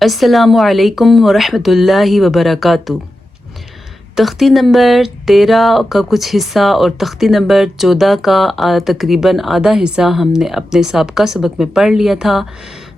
السلام علیکم ورحمۃ اللہ وبرکاتہ۔ تختی نمبر 13 کا کچھ حصہ اور تختی نمبر 14 کا تقریباً آدھا حصہ ہم نے اپنے سابقہ سبق میں پڑھ لیا تھا۔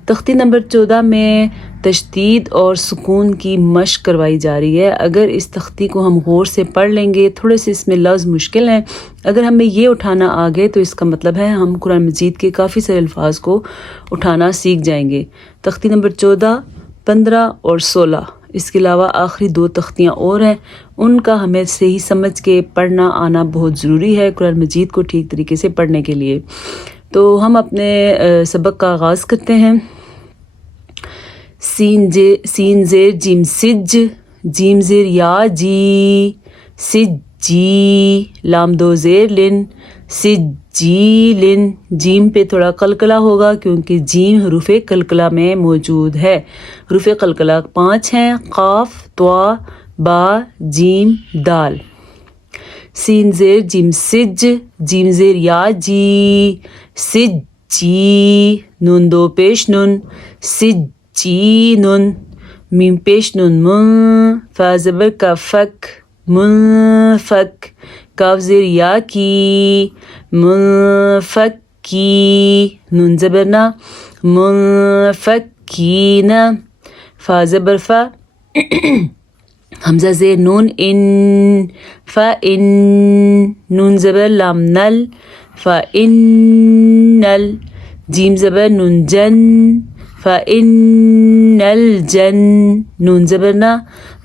تختی نمبر 14 میں تشدید اور سکون کی مشق کروائی جا رہی ہے۔ اگر اس تختی کو ہم غور سے پڑھ لیں گے، تھوڑے سے اس میں لفظ مشکل ہیں، اگر ہمیں یہ اٹھانا آ گئے تو اس کا مطلب ہے ہم قرآن مجید کے کافی سارے الفاظ کو اٹھانا سیکھ جائیں گے۔ تختی نمبر 14، 15 اور 16، اس کے علاوہ آخری 2 تختیاں اور ہیں، ان کا ہمیں صحیح سمجھ کے پڑھنا آنا بہت ضروری ہے قرآن مجید کو ٹھیک طریقے سے پڑھنے کے لیے۔ تو ہم اپنے سبق کا آغاز کرتے ہیں۔ سین زیر جیم سج، جیم زیر یا جی، سج جی، لام 2 زیر لن، سج جی لن۔ جیم پہ تھوڑا قلقلہ ہوگا کیونکہ جیم حروف قلقلہ میں موجود ہے۔ حروف قلقلہ 5 ہیں، قاف، طا، با، جیم، دال۔ سین زیر جیم سج، جیم زیر یا جی، سج جی، نون 2 پیش نون، سج جی نون، میم پیش نون من، فا زبر کا فک، منفک، کاف زیر یا کی، منفکی، نون زبر نا، منفکین، فا زبر فا، حمزہ زیر نون ان، فا ان، نون زبر لام نل، فا ان نل، جیم زبر نون جن، فا ان الجن، نون زبر نا،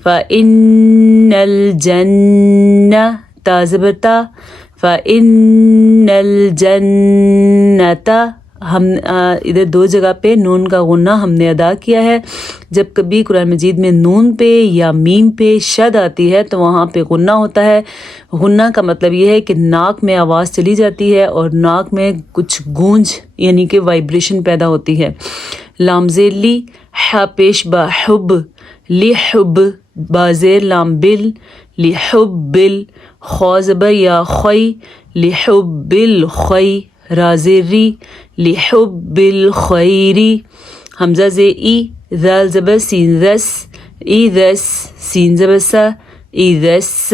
فا ان الجن، تا زبر تا، فا ان الجنت۔ ہم ادھر 2 جگہ پہ نون کا غنہ ہم نے ادا کیا ہے۔ جب کبھی قرآن مجید میں نون پہ یا میم پہ شد آتی ہے تو وہاں پہ غنہ ہوتا ہے۔ غنہ کا مطلب یہ ہے کہ ناک میں آواز چلی جاتی ہے اور ناک میں کچھ گونج یعنی کہ وائبریشن پیدا ہوتی ہے۔ لام زیر لی، ح پیش با حب، لی حب، با زیر لام بل، لی حب بل، خو زبر یا خوی، لی حب الخوی، را زیر ری، لی حب الخیری، حمزہ زیر ای، ذال زبر سین ذس، ای ذس، سین زبر سا، ای ذس،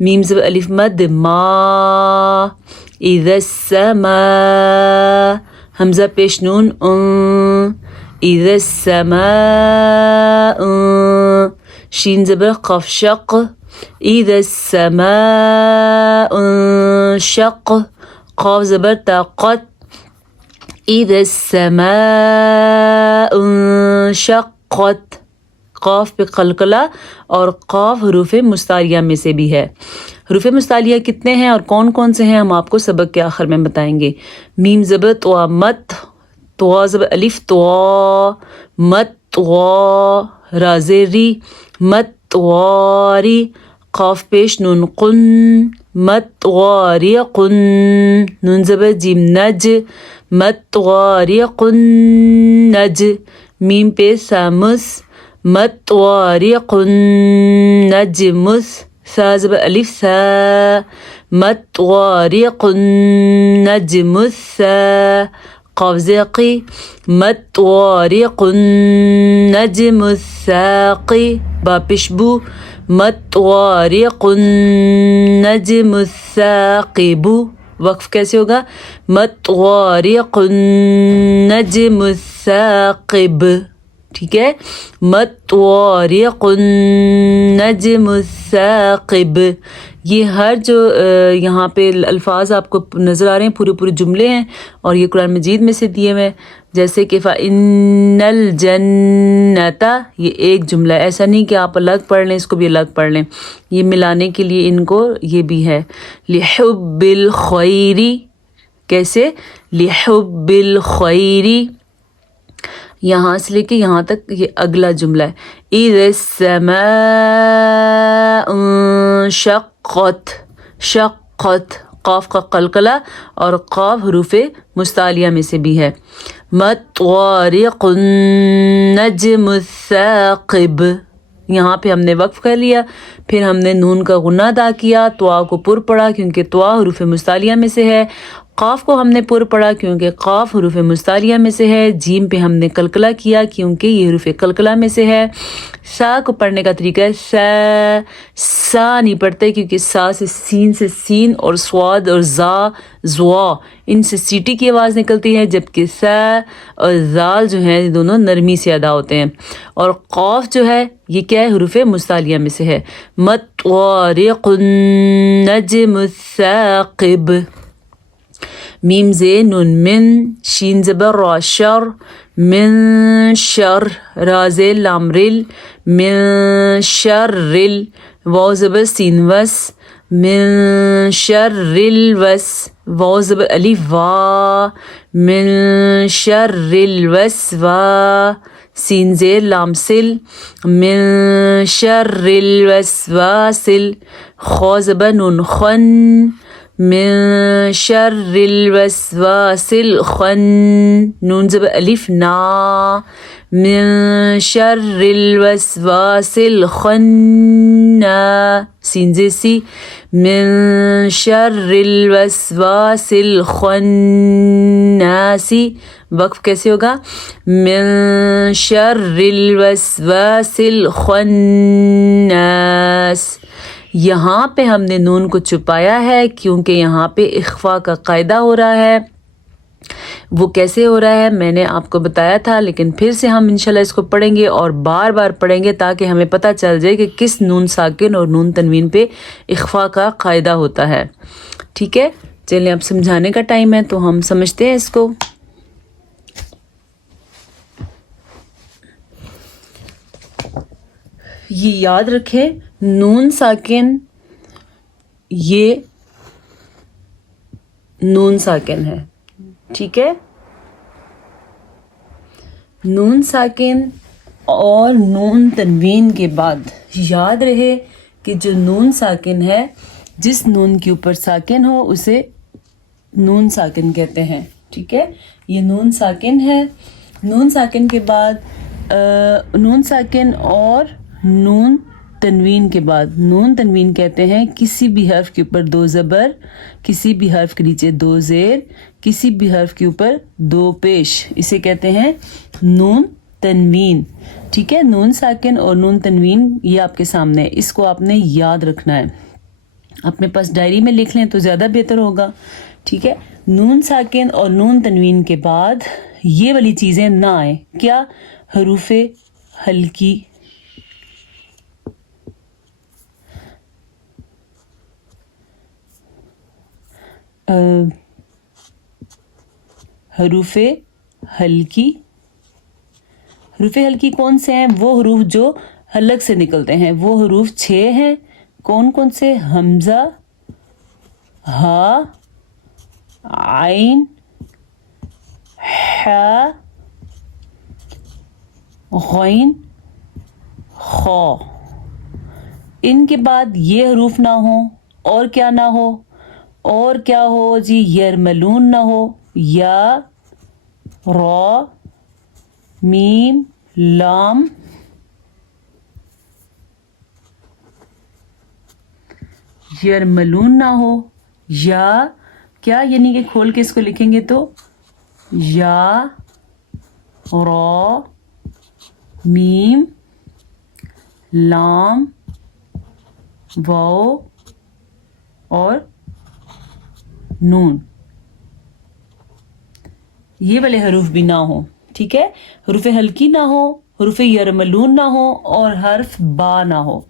میم زبر الف مد ما، ای ذس ما، حمزہ پیش نون اذا السماء، شین زبر قاف شق، اذا السماء شق، قاف زبر تا قط، اذا السماء شقت۔ قاف پہ قلقلہ اور قاف حروف مستعلیہ میں سے بھی ہے۔ حروف مستعلیہ کتنے ہیں اور کون کون سے ہیں ہم آپ کو سبق کے آخر میں بتائیں گے۔ میم زبر طوا مت، طوا زبر الف طوا، مت طوا، را زیر ری، مت طواری، قاف پیش نون قن، مت طواری قن، نون زبر جیم نج، مت طواری قن نج، میم پیش سامس، مت طواری قن نجمس، ثا زبر الف ثا، مت طواری قن نجمس ثا، قاف زیقی، مت طواری قن نجم الثاقی، با پشبو، مت طواری قن نجم الثاقب۔ وقف کیسے ہوگا؟ مت طواری قن نجم الثاقب، ٹھیک ہے، مت طواری قن نجم الثاقب۔ یہ ہر جو یہاں پہ الفاظ آپ کو نظر آ رہے ہیں پورے جملے ہیں اور یہ قرآن مجید میں سے دیے ہوئے، جیسے کہ فَإِنَّ الْجَنَّةَ، یہ ایک جملہ ہے، ایسا نہیں کہ آپ الگ پڑھ لیں اس کو بھی الگ پڑھ لیں، یہ ملانے کے لیے ان کو یہ بھی ہے۔ لِحُبِّ الْخَيْرِ، کیسے؟ لِحُبِّ الْخَيْرِ، یہاں سے لے کے یہاں تک یہ اگلا جملہ ہے۔ اِذَا السَّمَاءُ انشقت، شقت، قاف کا قلقلہ اور قاف حروف مستعلیہ میں سے بھی ہے۔ مت طوارق النجم الثاقب، یہاں پہ ہم نے وقف کر لیا، پھر ہم نے نون کا غنہ ادا کیا، طوا کو پر پڑھا کیونکہ طوا حروف مستعلیہ میں سے ہے، قاف کو ہم نے پر پڑھا کیونکہ قاف حروف مستعلیہ میں سے ہے. جیم پہ ہم نے قلقلہ کیا کیونکہ یہ حروف قلقلہ میں سے ہے. سا کو پڑھنے کا طریقہ ہے سا نہیں پڑھتے کیونکہ سا سے سین اور سواد اور زوا ان سے سیٹی کی آواز نکلتی ہے، جبکہ سا اور زال جو ہیں دونوں نرمی سے ادا ہوتے ہیں. اور قاف جو ہے یہ کیا ہے؟ حروف مستعلیہ میں سے ہے. مطارق النجم الثاقب. میم زے نون من، شین زبر را شر، من شر، را زے لام رل، من شر رل، واو زبر سین وس، من شر الوس، واو زبر الف وا، من شر الوسوا، سین زیر لام سل، من شر الوسواسل، خو زبر نون خن، من شر الوسواس الخن، نون زبر الف نا، من شر الوسواس الخنا، سین زی سی، من شر الوسواس الخناسی. وقف کیسے ہوگا؟ من شر الوسواس الخناس. یہاں پہ ہم نے نون کو چھپایا ہے کیونکہ یہاں پہ اخفا کا قاعدہ ہو رہا ہے. وہ کیسے ہو رہا ہے میں نے آپ کو بتایا تھا، لیکن پھر سے ہم انشاءاللہ اس کو پڑھیں گے اور بار بار پڑھیں گے تاکہ ہمیں پتہ چل جائے کہ کس نون ساکن اور نون تنوین پہ اخفا کا قاعدہ ہوتا ہے. ٹھیک ہے، چلیں اب سمجھانے کا ٹائم ہے تو ہم سمجھتے ہیں اس کو. یہ یاد رکھیں نون ساکن، یہ نون ساکن ہے. ٹھیک ہے، نون ساکن اور نون تنوین کے بعد یاد رہے کہ جو نون ساکن ہے جس نون کے اوپر ساکن ہو اسے نون ساکن کہتے ہیں. ٹھیک ہے، یہ نون ساکن ہے. نون ساکن کے بعد نون ساکن اور نون تنوین کے بعد نون تنوین کہتے ہیں کسی بھی حرف کے اوپر دو زبر، کسی بھی حرف کے نیچے دو زیر، کسی بھی حرف کے اوپر دو پیش، اسے کہتے ہیں نون تنوین. ٹھیک ہے، نون ساکن اور نون تنوین یہ آپ کے سامنے ہے، اس کو آپ نے یاد رکھنا ہے. اپنے پاس ڈائری میں لکھ لیں تو زیادہ بہتر ہوگا. ٹھیک ہے، نون ساکن اور نون تنوین کے بعد یہ والی چیزیں نہ آئیں. کیا؟ حروف ہلکی، حروف ہلکی. حروف ہلکی کون سے ہیں؟ وہ حروف جو حلق سے نکلتے ہیں. وہ حروف 6 ہیں. کون کون سے؟ حمزہ، ہا، عین، حا، غین، خا. ان کے بعد یہ حروف نہ ہوں اور کیا نہ ہو؟ اور کیا ہو جی؟ یرملون نہ ہو. یا، را، میم، لام، یرملون نہ ہو. یا کیا؟ یعنی کہ کھول کے اس کو لکھیں گے تو یا، را، میم، لام، واو اور نون. یہ والے حروف بھی نہ ہوں. ٹھیک ہے، حروف ہلکی نہ ہو، حروف یرملون نہ ہو اور حرف با نہ ہو.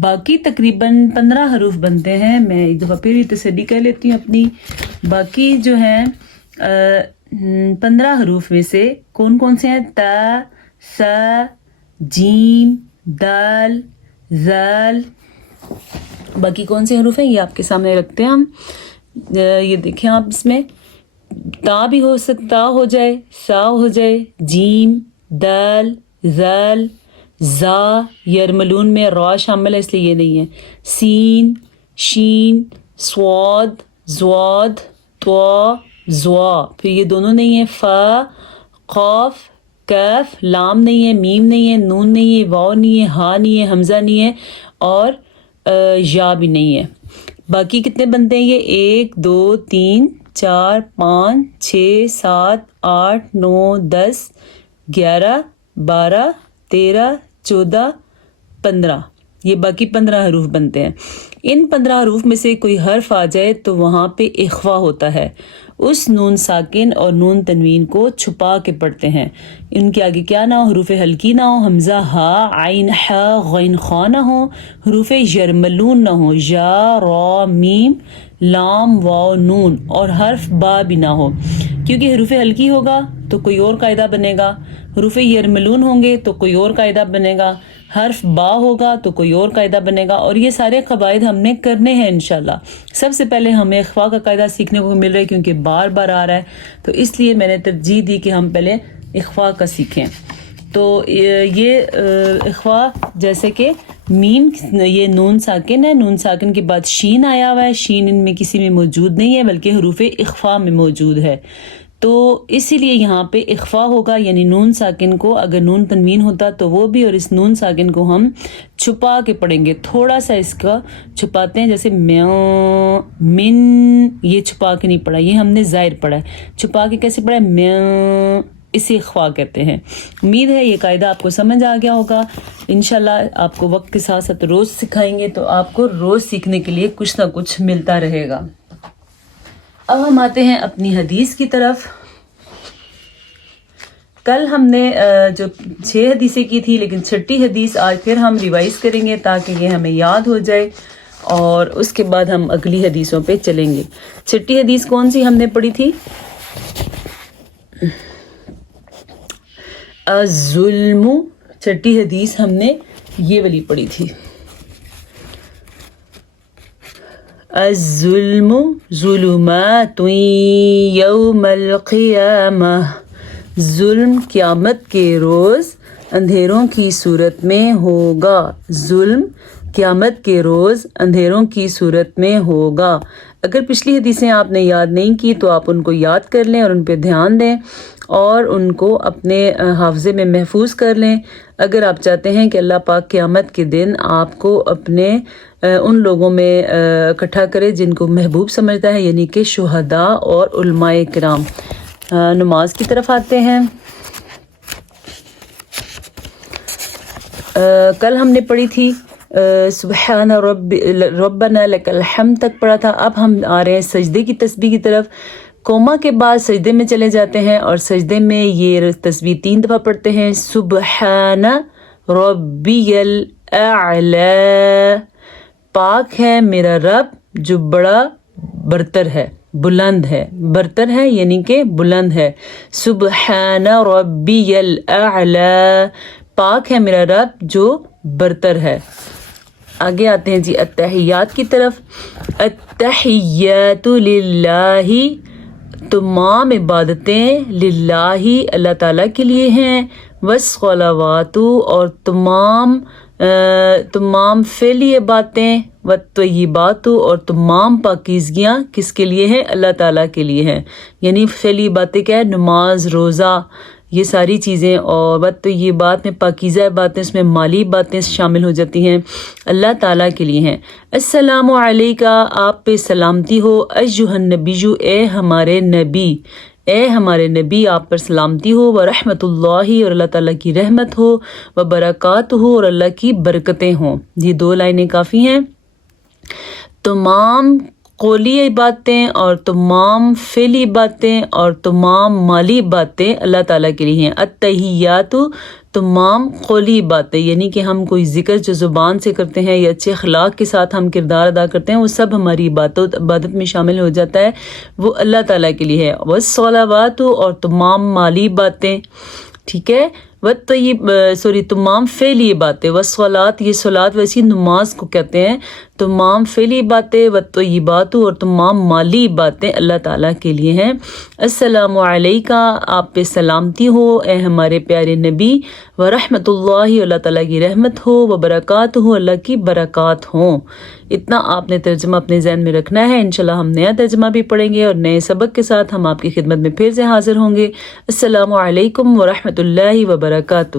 باقی تقریباً 15 حروف بنتے ہیں. میں ایک دفعہ پھر بھی تسلی کر لیتی ہوں اپنی. باقی جو ہیں 15 حروف میں سے کون کون سے ہیں؟ تا، سا، جیم، دال، ذال. باقی کون سے حروف ہیں یہ آپ کے سامنے رکھتے ہیں ہم. یہ دیکھیں آپ، اس میں تا بھی ہو سکتا ہو جائے، سا ہو جائے، جیم، دال، ذال، زا. یرملون میں را شامل ہے اس لیے یہ نہیں ہے. سین، شین، سواد، زواد، طوا، زوا. پھر یہ دونوں نہیں ہیں. فا، قاف، کیف، لام نہیں ہے، میم نہیں ہے، نون نہیں ہے، واو نہیں ہے، ہا نہیں ہے، حمزہ نہیں ہے اور یا بھی نہیں ہے. باقی کتنے بنتے ہیں یہ 1 2 3 4 5 6 7 8 9 10 11 12 13 14 15 یہ باقی 15 حروف بنتے ہیں. ان 15 حروف میں سے کوئی حرف آ جائے تو وہاں پہ اخفا ہوتا ہے. اس نون ساکن اور نون تنوین کو چھپا کے پڑھتے ہیں. ان کے آگے کیا نہ ہو؟ حروف حلقی نہ ہو، حمزہ ہا، عین حا، غین خا نہ ہو، حروف یرملون نہ ہو، یا را میم لام واو نون، اور حرف با بھی نہ ہو. کیونکہ حروف حلقی ہوگا تو کوئی اور قاعدہ بنے گا، حروف یرملون ہوں گے تو کوئی اور قاعدہ بنے گا، حرف با ہوگا تو کوئی اور قاعدہ بنے گا. اور یہ سارے قواعد ہم نے کرنے ہیں انشاءاللہ. سب سے پہلے ہمیں اخفاء کا قاعدہ سیکھنے کو مل رہا ہے کیونکہ بار بار آ رہا ہے، تو اس لیے میں نے ترجیح دی کہ ہم پہلے اخفاء کا سیکھیں. تو یہ اخفاء جیسے کہ میم، یہ نون ساکن ہے، نون ساکن کے بعد شین آیا ہوا ہے، شین ان میں کسی میں موجود نہیں ہے بلکہ حروف اخفاء میں موجود ہے. تو اسی لیے یہاں پہ اخفاء ہوگا، یعنی نون ساکن کو اگر نون تنوین ہوتا تو وہ بھی، اور اس نون ساکن کو ہم چھپا کے پڑھیں گے. تھوڑا سا اس کا چھپاتے ہیں، جیسے من، یہ چھپا کے نہیں پڑھا، یہ ہم نے ظاہر پڑھا ہے. چھپا کے کیسے پڑھا ہے؟ اسے اخفاء کہتے ہیں. امید ہے یہ قاعدہ آپ کو سمجھ آ گیا ہوگا. انشاءاللہ آپ کو وقت کے ساتھ ساتھ روز سکھائیں گے تو آپ کو روز سیکھنے کے لیے کچھ نہ کچھ ملتا رہے گا. اب ہم آتے ہیں اپنی حدیث کی طرف. کل ہم نے جو 6 حدیثیں کی تھی، لیکن 6ٹھی حدیث آج پھر ہم ریوائز کریں گے تاکہ یہ ہمیں یاد ہو جائے، اور اس کے بعد ہم اگلی حدیثوں پہ چلیں گے. 6ٹھی حدیث کون سی ہم نے پڑھی تھی؟ الظلم. 6ٹھی حدیث ہم نے یہ والی پڑھی تھی. الظلم ظلمات یوم القیامہ. ظلم قیامت کے روز اندھیروں کی صورت میں ہوگا. ظلم قیامت کے روز اندھیروں کی صورت میں ہوگا. اگر پچھلی حدیثیں آپ نے یاد نہیں کی تو آپ ان کو یاد کر لیں اور ان پہ دھیان دیں اور ان کو اپنے حافظے میں محفوظ کر لیں. اگر آپ چاہتے ہیں کہ اللہ پاک قیامت کے دن آپ کو اپنے ان لوگوں میں اکٹھا کرے جن کو محبوب سمجھتا ہے، یعنی کہ شہداء اور علماء کرام. نماز کی طرف آتے ہیں. کل ہم نے پڑھی تھی سبحان ربنا لک الحمد تک پڑھا تھا. اب ہم آ رہے ہیں سجدے کی تسبیح کی طرف. کوما کے بعد سجدے میں چلے جاتے ہیں اور سجدے میں یہ تسبیح 3 دفعہ پڑھتے ہیں. سبحان ربی الاعلی، پاک ہے میرا رب جو بڑا برتر ہے، بلند ہے. برتر ہے یعنی کہ بلند ہے. سبحان ربی الاعلی، پاک ہے میرا رب جو برتر ہے. آگے آتے ہیں جی التحیات کی طرف. التحیات للہ، تمام عبادتیں للہ اللہ تعالیٰ کے لیے ہیں. والصلوات، اور تمام فعلی باتیں، والطیبات، اور تمام پاکیزگیاں کس کے لیے ہیں؟ اللہ تعالیٰ کے لیے ہیں. یعنی فعلی باتیں کیا ہے؟ نماز، روزہ، یہ ساری چیزیں. اور والطیبات میں پاکیزہ باتیں، اس میں مالی باتیں شامل ہو جاتی ہیں، اللہ تعالیٰ کے لیے ہیں. السلام علیکہ، آپ پہ سلامتی ہو. ایھا النبی، اے ہمارے نبی، اے ہمارے نبی آپ پر سلامتی ہو. ورحمۃ اللہ، اور اللہ تعالیٰ کی رحمت ہو. وبرکاتہ، اور اللہ کی برکتیں ہوں. یہ 2 لائنیں کافی ہیں. تمام قولی باتیں اور تمام فعلی باتیں اور تمام مالی باتیں اللہ تعالیٰ کے لیے ہیں. التحیات، تمام قولی باتیں، یعنی کہ ہم کوئی ذکر جو زبان سے کرتے ہیں یا اچھے اخلاق کے ساتھ ہم کردار ادا کرتے ہیں، وہ سب ہماری عبادت میں شامل ہو جاتا ہے، وہ اللہ تعالیٰ کے لیے ہے. والصلوات، اور تمام مالی باتیں، ٹھیک ہے. تمام فعلی باتیں. والصلاۃ، یہ صلاۃ ویسی نماز کو کہتے ہیں. تمام فعلی باتیں، والطیبات، اور تمام مالی باتیں اللہ تعالیٰ کے لیے ہیں. السلام علیکہ، آپ پہ سلامتی ہو اے ہمارے پیارے نبی. ورحمۃ اللہ، اللہ تعالیٰ کی رحمت ہو. وبرکاتہ، اللہ کی برکات ہوں. اتنا آپ نے ترجمہ اپنے ذہن میں رکھنا ہے. انشاءاللہ ہم نیا ترجمہ بھی پڑھیں گے اور نئے سبق کے ساتھ ہم آپ کی خدمت میں پھر سے حاضر ہوں گے. السلام علیکم ورحمۃ اللہ وبرکاتہ.